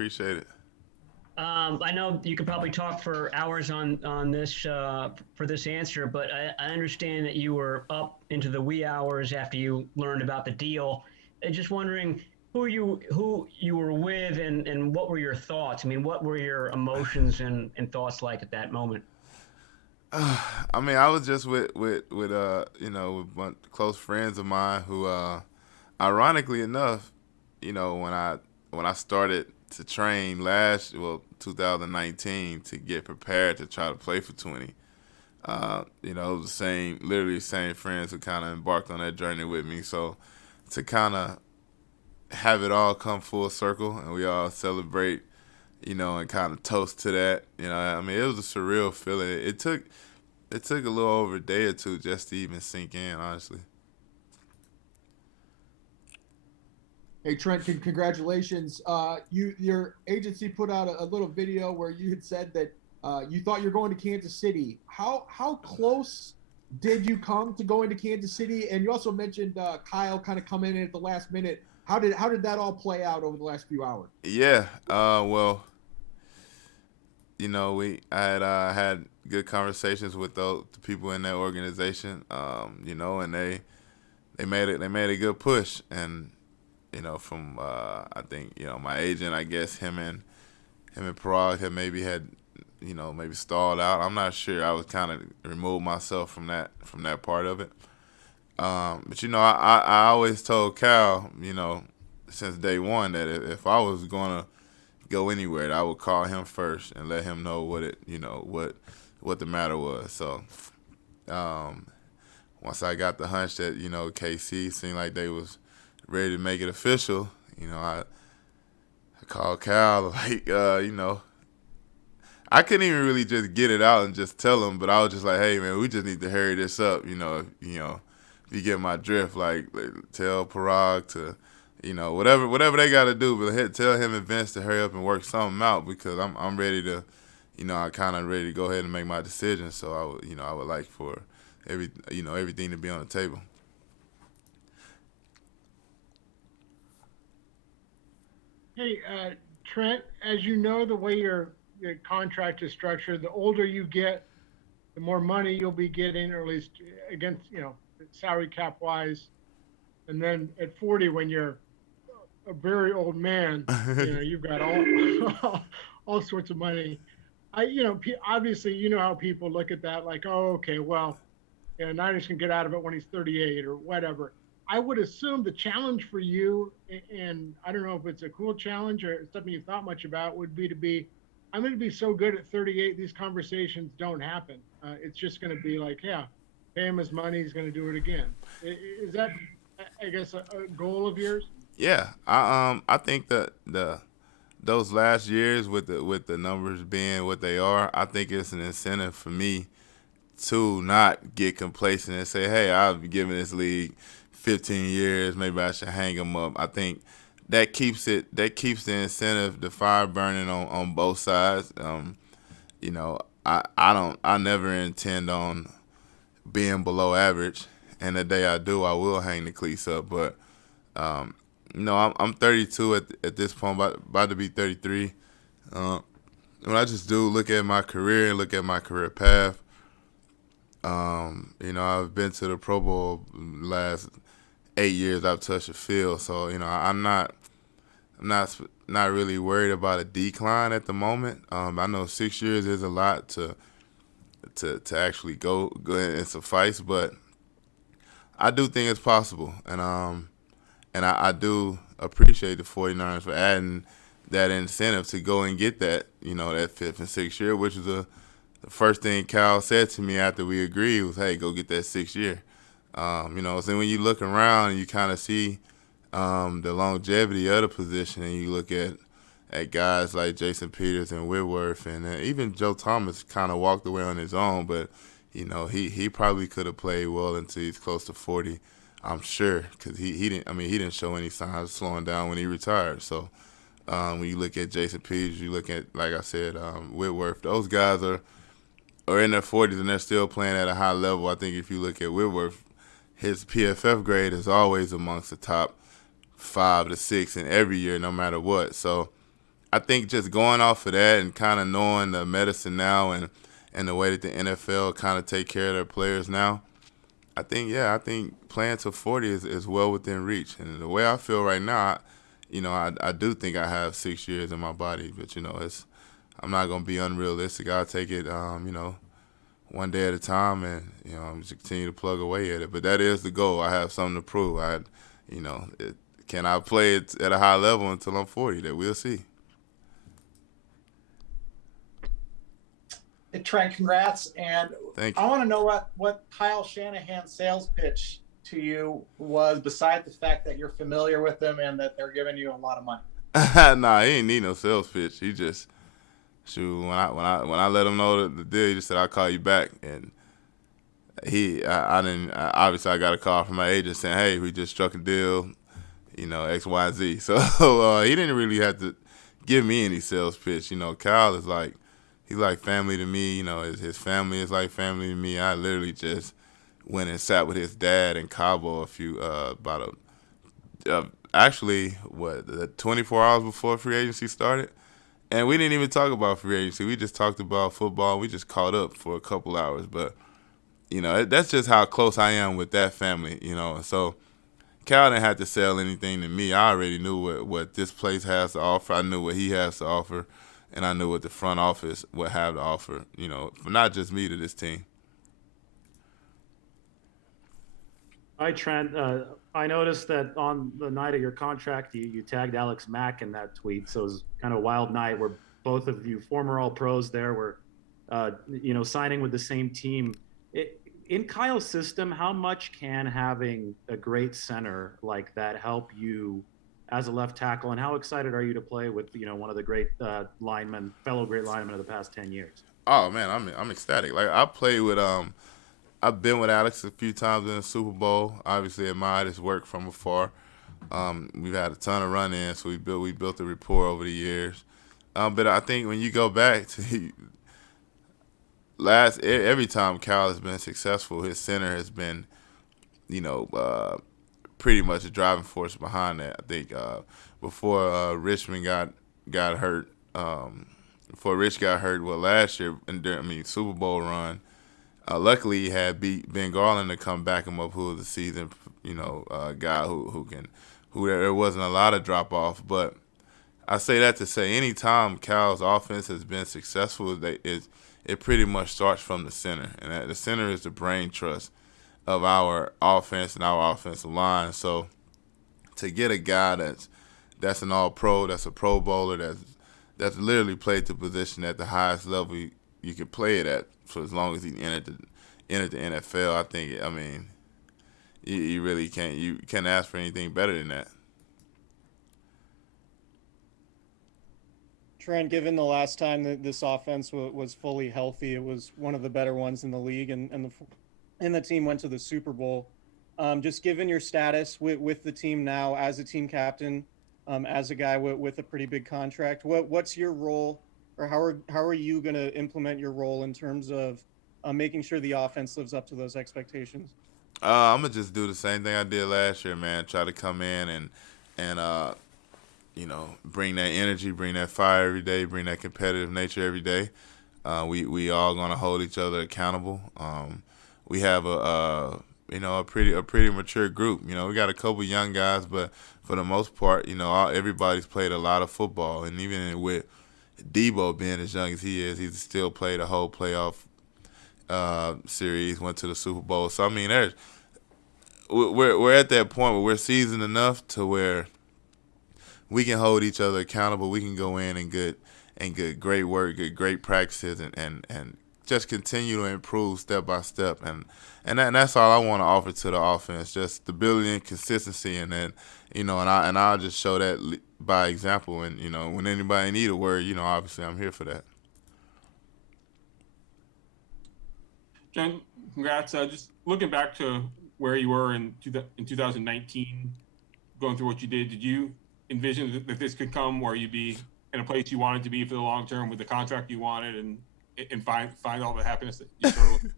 Appreciate it. I know you could probably talk for hours on this for this answer, but I understand that you were up into the wee hours after you learned about the deal. And just wondering who you were with and what were your thoughts? I mean, what were your emotions and thoughts like at that moment? I mean, I was just with with close friends of mine who, ironically enough, when I started to train 2019 to get prepared to try to play for 20. It was the same, literally the same friends who kind of embarked on that journey with me. So to kind of have it all come full circle and we all celebrate, and kind of toast to that. I mean, it was a surreal feeling. It took a little over a day or two just to even sink in, honestly. Hey Trent, congratulations. Your agency put out a little video where you had said that you thought you're going to Kansas City. How close did you come to going to Kansas City? And you also mentioned Kyle kind of coming in at the last minute. How did that all play out over the last few hours? Yeah. Well, I had good conversations with the people in that organization. And they made a good push, and from I think my agent, I guess him and Parag had maybe stalled out. I'm not sure. I was kind of removed myself from that part of it. But I always told Cal, since day one that if I was gonna go anywhere, that I would call him first and let him know what the matter was. So um, once I got the hunch that KC seemed like they was ready to make it official, I called Cal like I couldn't even really just get it out and just tell him, but I was just like, hey man, we just need to hurry this up. If you get my drift, like tell Parag to whatever they got to do, but tell him and Vince to hurry up and work something out because I'm ready to, I kind of ready to go ahead and make my decision. So I would like for everything to be on the table. Hey, Trent, as you know, the way your contract is structured, the older you get, the more money you'll be getting, or at least against, salary cap wise. And then at 40, when you're a very old man, you've got all sorts of money. Obviously, you know how people look at that, like, oh, okay, well, Niners can get out of it when he's 38 or whatever. I would assume the challenge for you, and I don't know if it's a cool challenge or something you thought much about, would be I'm going to be so good at 38, these conversations don't happen. It's just going to be like, yeah, pay him his money, he's going to do it again. Is that, I guess, a goal of yours? Yeah, I think that those last years with the numbers being what they are, I think it's an incentive for me to not get complacent and say, hey, I've been giving this league 15 years, maybe I should hang them up. I think that keeps the incentive, the fire burning on both sides. I never intend on being below average, and the day I do, I will hang the cleats up. But I'm 32 at this point, about to be 33. When I just do look at my career and look at my career path, I've been to the Pro Bowl last 8 years. I've touched the field, so I'm not really worried about a decline at the moment. I know 6 years is a lot to actually go and suffice, but I do think it's possible, and I do appreciate the 49ers for adding that incentive to go and get that fifth and sixth year, which is the first thing Cal said to me after we agreed was, hey, go get that 6 year. So when you look around and you kind of see the longevity of the position, and you look at guys like Jason Peters and Whitworth, and even Joe Thomas kind of walked away on his own, but he probably could have played well until he's close to 40, I'm sure, because he didn't show any signs of slowing down when he retired. So when you look at Jason Peters, you look at, like I said, Whitworth, those guys are in their 40s and they're still playing at a high level. I think if you look at Whitworth, his PFF grade is always amongst the top 5 to 6 in every year, no matter what. So I think just going off of that and kind of knowing the medicine now and the way that the NFL kind of take care of their players now, I think playing to 40 is well within reach. And the way I feel right now, I do think I have 6 years in my body, but I'm not gonna be unrealistic. I'll take it, one day at a time, and I'm just continue to plug away at it. But that is the goal. I have something to prove. Can I play it at a high level until I'm 40? That we'll see. Hey, Trent, congrats. And Thank I you. want to know what Kyle Shanahan's sales pitch to you was, besides the fact that you're familiar with them and that they're giving you a lot of money. Nah, he ain't need no sales pitch. He just shoot when I let him know the deal. He just said I'll call you back, and I didn't obviously I got a call from my agent saying, hey, we just struck a deal, X, Y, Z. So he didn't really have to give me any sales pitch. Kyle is he's like family to me. His family is like family to me. I literally just went and sat with his dad in Cabo actually 24 hours before free agency started, and we didn't even talk about free agency. We just talked about football. We just caught up for a couple hours, but that's just how close I am with that family. So Cal didn't have to sell anything to me. I already knew what this place has to offer. I knew what he has to offer, and I knew what the front office would have to offer. For not just me to this team. Hi, Trent. I noticed that on the night of your contract, you tagged Alex Mack in that tweet. So it was kind of a wild night where both of you, former All-Pros there, were, signing with the same team. In Kyle's system, how much can having a great center like that help you as a left tackle? And how excited are you to play with, one of the great fellow great linemen of the past 10 years? Oh, man, I'm ecstatic. I've been with Alex a few times in the Super Bowl. Obviously, admired his work from afar. We've had a ton of run-ins, so we built a rapport over the years. But I think when you go back to every time Cal has been successful, his center has been, pretty much a driving force behind that. I think before Richmond got hurt, before Rich got hurt, last year, Super Bowl run. Luckily, he had Ben Garland to come back him up, who was a seasoned, guy who there wasn't a lot of drop off. But I say that to say, anytime Cal's offense has been successful, it pretty much starts from the center, and the center is the brain trust of our offense and our offensive line. So to get a guy that's an All-Pro, that's a Pro Bowler, that's literally played the position at the highest level you can play it at for as long as he entered the NFL, I think. You really can't ask for anything better than that. Trent, given the last time that this offense was fully healthy, it was one of the better ones in the league, and the team went to the Super Bowl. Just given your status with the team now as a team captain, as a guy with a pretty big contract, what's your role, or how are you going to implement your role in terms of making sure the offense lives up to those expectations? I'm gonna just do the same thing I did last year, man. Try to come in and bring that energy, bring that fire every day, bring that competitive nature every day. We all gonna hold each other accountable. We have a pretty mature group. We got a couple young guys, but for the most part, everybody's played a lot of football, and even with Debo being as young as he is, he's still played a whole playoff series, went to the Super Bowl. So we're at that point where we're seasoned enough to where we can hold each other accountable. We can go in and get great work, get great practices, and just continue to improve step by step. And that's all I want to offer to the offense, just stability and consistency. And then I'll just show that by example. And when anybody need a word, obviously I'm here for that. Jen, congrats. Just looking back to where you were in 2019, going through what you did you envision that this could come where you'd be in a place you wanted to be for the long term with the contract you wanted and find all the happiness that you sort of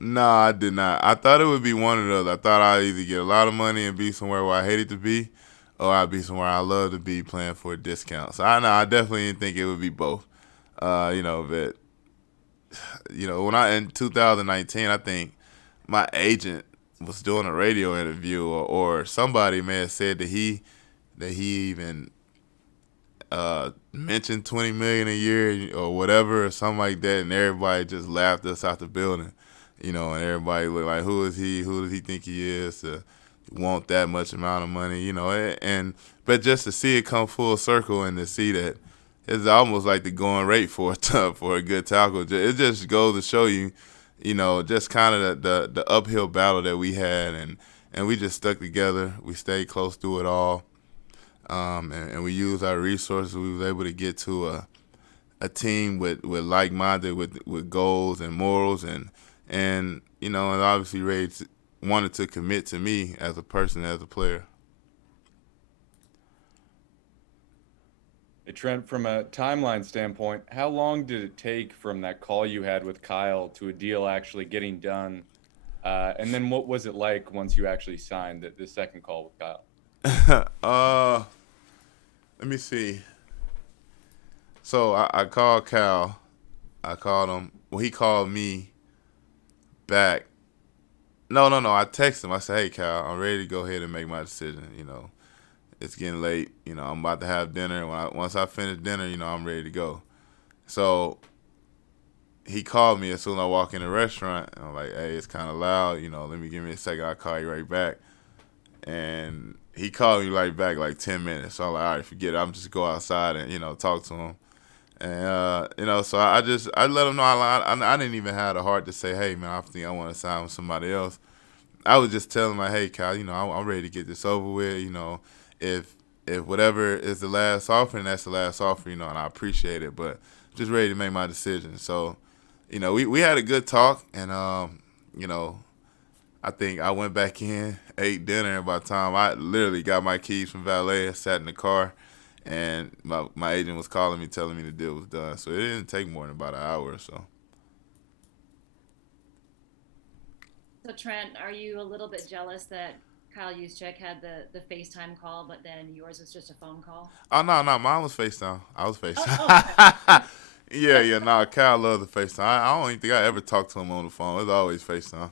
No, I did not. I thought it would be one of those. I thought I'd either get a lot of money and be somewhere where I hated to be, or I'd be somewhere I love to be playing for a discount. So I know I definitely didn't think it would be both. But when I in 2019, I think my agent was doing a radio interview, or somebody may have said that he even mentioned 20 million a year or whatever or something like that, and everybody just laughed us out the building, and everybody looked like, who is he? Who does he think he is to want that much amount of money? But just to see it come full circle and to see that it's almost like the going rate for a good tackle. It just goes to show you, just kind of the uphill battle that we had, and we just stuck together. We stayed close through it all. And we used our resources. We was able to get to a team with like-minded, with goals and morals, and obviously Ray wanted to commit to me as a person, as a player. Hey, Trent, from a timeline standpoint, how long did it take from that call you had with Kyle to a deal actually getting done? And then what was it like once you actually signed the second call with Kyle? Let me see. So I called Cal. I called him. Well, he called me back. No. I texted him. I said, "Hey, Cal, I'm ready to go ahead and make my decision. It's getting late. I'm about to have dinner. Once I finish dinner, I'm ready to go." So he called me as soon as I walk in the restaurant. And I'm like, "Hey, it's kind of loud. Give me a second. I'll call you right back." And he called me right back like 10 minutes. So I'm like, all right, forget it. I'm just go outside and, talk to him. And, so I let him know I didn't even have the heart to say, hey, man, I think I want to sign with somebody else. I was just telling him, like, hey, Kyle, I'm ready to get this over with. If whatever is the last offer, and that's the last offer, and I appreciate it. But just ready to make my decision. So, we had a good talk. And, I think I went back in, ate dinner, and by the time I literally got my keys from valet, I sat in the car, and my agent was calling me, telling me the deal was done. So it didn't take more than about an hour or so. So Trent, are you a little bit jealous that Kyle Juszczyk had the FaceTime call, but then yours was just a phone call? Oh, no, mine was FaceTime. I was FaceTime. Oh, okay. Yeah, Kyle loved the FaceTime. I don't even think I ever talked to him on the phone. It was always FaceTime.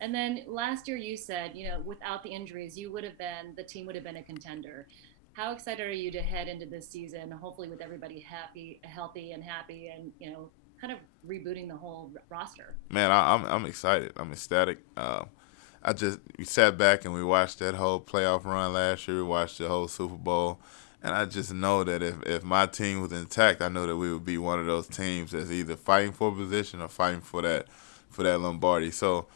And then last year you said, without the injuries, the team would have been a contender. How excited are you to head into this season, hopefully with everybody healthy and happy, and kind of rebooting the whole roster? Man, I'm excited. I'm ecstatic. We sat back and we watched that whole playoff run last year. We watched the whole Super Bowl, and I just know that if my team was intact, I know that we would be one of those teams that's either fighting for a position or fighting for that Lombardi. So.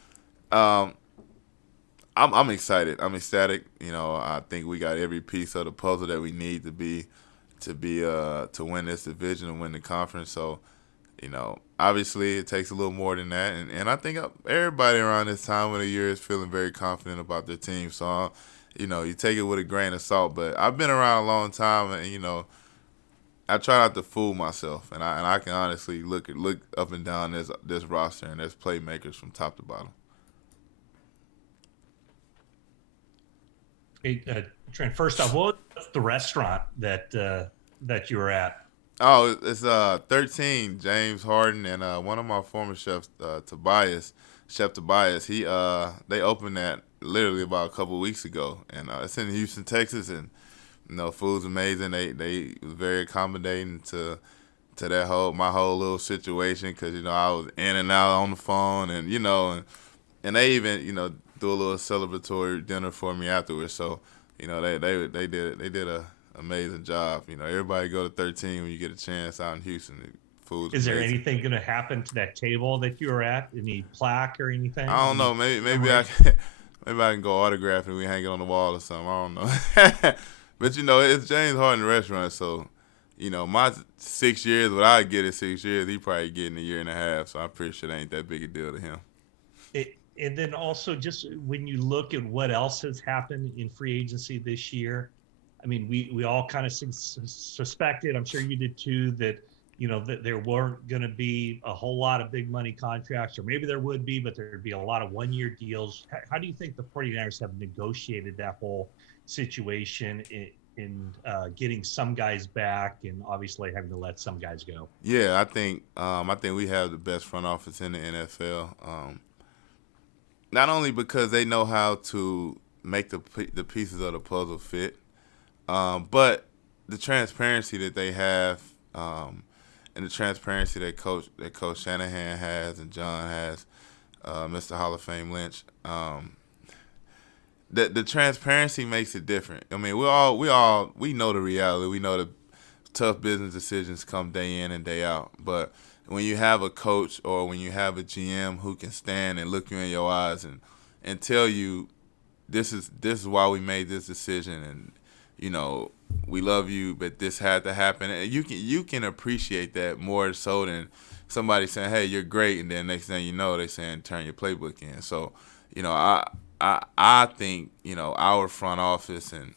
I'm excited. I'm ecstatic. I think we got every piece of the puzzle that we need to win this division and win the conference. So, obviously it takes a little more than that. And I think everybody around this time of the year is feeling very confident about their team. So, you take it with a grain of salt. But I've been around a long time, and I try not to fool myself. And I can honestly look up and down this roster, and there's playmakers from top to bottom. Hey, Trent, first off, what was the restaurant that you were at? Oh, it's 13 James Harden and one of my former chefs, Chef Tobias. They opened that literally about a couple of weeks ago, and it's in Houston, Texas, and food's amazing. They was very accommodating to my whole little situation, because I was in and out on the phone, and and they even do a little celebratory dinner for me afterwards. So, they did a amazing job. Everybody go to 13 when you get a chance out in Houston. Food's Is there amazing. anything going to happen to that table that you were at? Any plaque or anything? I don't know. Maybe I can go autograph it and we hang it on the wall or something. I don't know. But it's James Harden restaurant, so my 6 years, what I get in 6 years, he probably getting a year and a half. So I'm pretty sure that ain't that big a deal to him. And then also, just when you look at what else has happened in free agency this year, I mean, we all kind of suspected, I'm sure you did too, that that there weren't going to be a whole lot of big money contracts, or maybe there would be, but there'd be a lot of one-year deals. How do you think the 49ers have negotiated that whole situation in getting some guys back and obviously having to let some guys go. Yeah, I think we have the best front office in the NFL. Not only because they know how to make the pieces of the puzzle fit, but the transparency that they have, and the transparency that Coach Shanahan has and John has, Mr. Hall of Fame Lynch. The transparency makes it different. I mean, we know the reality. We know the tough business decisions come day in and day out. But when you have a coach or when you have a GM who can stand and look you in your eyes and tell you this is why we made this decision, and we love you, but this had to happen, and you can appreciate that more so than somebody saying, hey, you're great, and then next thing you know they saying turn your playbook in. So I think our front office and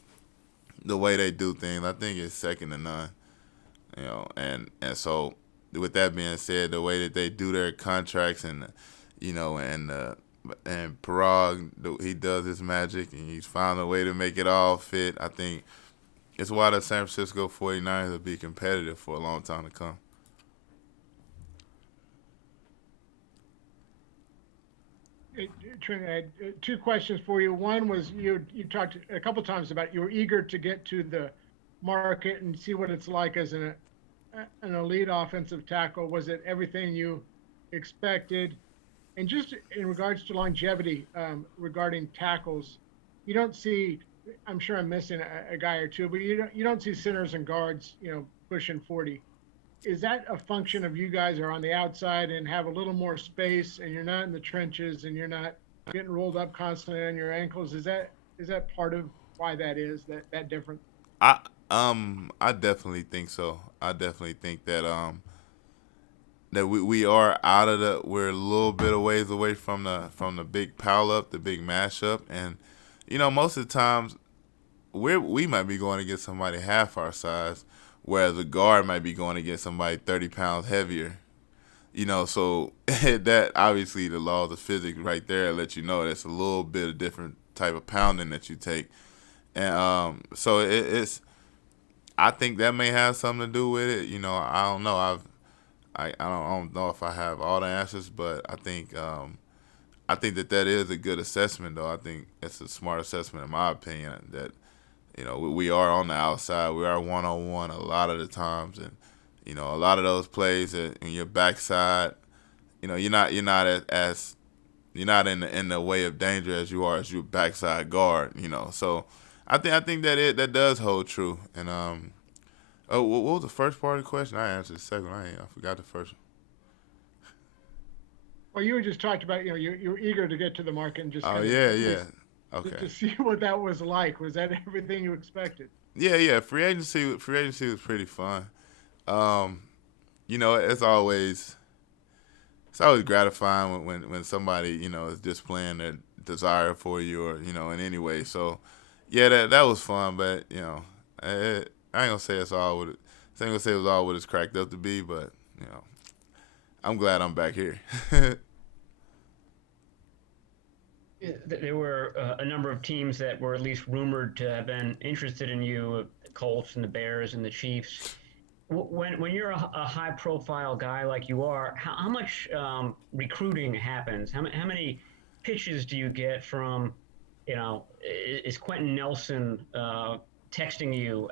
the way they do things, I think it's second to none. And so with that being said, the way that they do their contracts and and Parag, he does his magic and he's found a way to make it all fit. I think it's why the San Francisco 49ers will be competitive for a long time to come. Trent, I had two questions for you. One was you talked a couple times about you were eager to get to the market and see what it's like as an elite offensive tackle. Was it everything you expected? And just in regards to longevity, regarding tackles, you don't see, I'm sure I'm missing a guy or two, but you don't see centers and guards, pushing 40. Is that a function of you guys are on the outside and have a little more space and you're not in the trenches and you're not getting rolled up constantly on your ankles? Is that part of why that is that different? I definitely think so. I definitely think that that we are we're a little bit of ways away from the big pile up, the big mashup, and most of the times we might be going to get somebody half our size, whereas a guard might be going to get somebody 30 pounds heavier. So that obviously the laws of physics right there let you know that's a little bit of different type of pounding that you take, and so it's. I think that may have something to do with it. I don't know. I don't know if I have all the answers, but I think that is a good assessment, though. I think it's a smart assessment, in my opinion, that we are on the outside. We are one-on-one a lot of the times, and a lot of those plays in your backside, you're not in the way of danger as you are as your backside guard. So I think that that does hold true. And what was the first part of the question? I answered the second. I forgot the first one. Well, you were just talked about you're eager to get to the market and just yeah. Okay. To see what that was like. Was that everything you expected? Yeah. Free agency was pretty fun. It's always gratifying when somebody is displaying their desire for you or in any way. So yeah, that was fun, but I ain't gonna say it was all what it's cracked up to be, but I'm glad I'm back here. There were a number of teams that were at least rumored to have been interested in you, the Colts and the Bears and the Chiefs. When you're a high-profile guy like you are, how much recruiting happens? How many pitches do you get from, is Quentin Nelson texting you,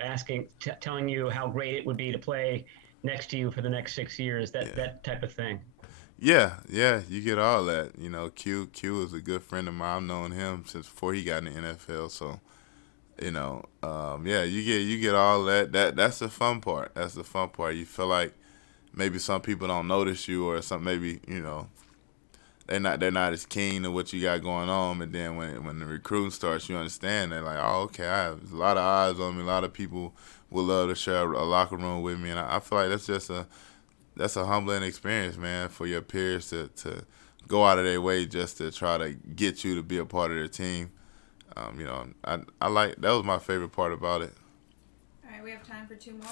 telling you how great it would be to play next to you for the next 6 years, that type of thing? Yeah, you get all that. Q is a good friend of mine. I've known him since before he got in the NFL. So, you get all that. That's the fun part. That's the fun part. You feel like maybe some people don't notice you, or some maybe they're not as keen to what you got going on. But then when the recruiting starts, you understand they're like, oh, okay, I have a lot of eyes on me. A lot of people would love to share a locker room with me, and I feel like that's a humbling experience, man, for your peers to go out of their way just to try to get you to be a part of their team. I like that was my favorite part about it. All right, we have time for two more.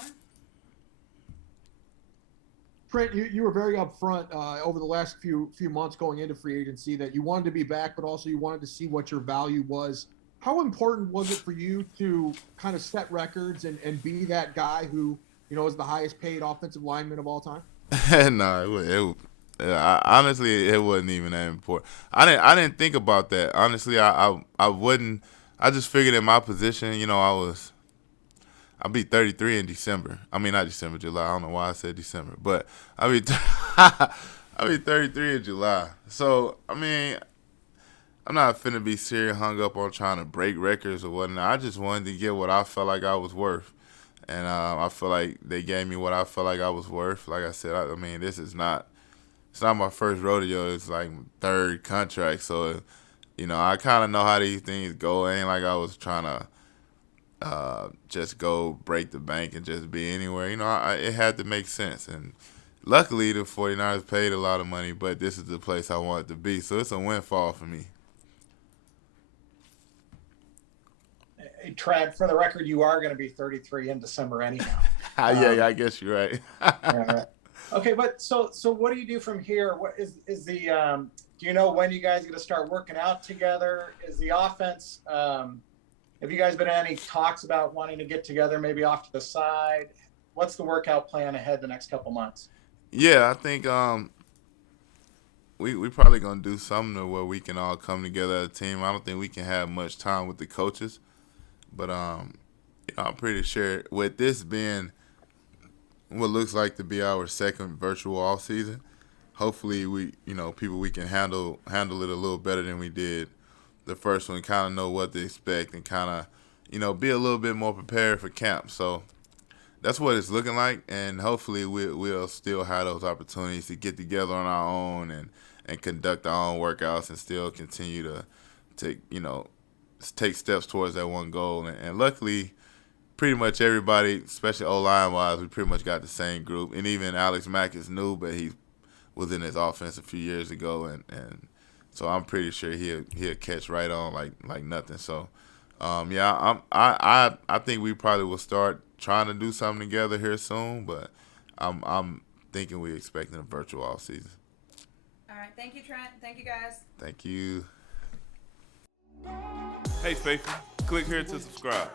Trent, you were very upfront over the last few months going into free agency that you wanted to be back, but also you wanted to see what your value was. how important was it for you to kind of set records and be that guy who, is the highest paid offensive lineman of all time? No, honestly, it wasn't even that important. I didn't think about that. Honestly, I wouldn't. I just figured in my position, I'll be 33 in December. I mean, not December, July. I don't know why I said December, but I'll be I'll be 33 in July. So I mean, I'm not finna be serious hung up on trying to break records or whatnot. I just wanted to get what I felt like I was worth. And I feel like they gave me what I felt like I was worth. Like I said, I mean, it's not my first rodeo. It's like my third contract. So, I kind of know how these things go. It ain't like I was trying to just go break the bank and just be anywhere. It had to make sense. And luckily, the 49ers paid a lot of money, but this is the place I wanted to be. So it's a windfall for me. Trent, for the record, you are going to be 33 in December anyhow. Yeah, I guess you're right. Yeah. Okay, but so what do you do from here? What is the do you know when you guys are going to start working out together? Is the offense? Have you guys been in any talks about wanting to get together, maybe off to the side? What's the workout plan ahead the next couple months? Yeah, I think we probably gonna do something where we can all come together as a team. I don't think we can have much time with the coaches. But I'm pretty sure with this being what looks like to be our second virtual off season, hopefully we can handle it a little better than we did the first one. Kind of know what to expect and kind of be a little bit more prepared for camp. So that's what it's looking like, and hopefully we'll still have those opportunities to get together on our own and conduct our own workouts and still continue to take steps towards that one goal. And luckily, pretty much everybody, especially O-line wise, we pretty much got the same group. And even Alex Mack is new, but he was in his offense a few years ago, and so I'm pretty sure he'll catch right on like nothing. So I think we probably will start trying to do something together here soon, but I'm thinking we're expecting a virtual off season. All right. Thank you, Trent. Thank you, guys. Thank you. Hey, faithful, click here to subscribe.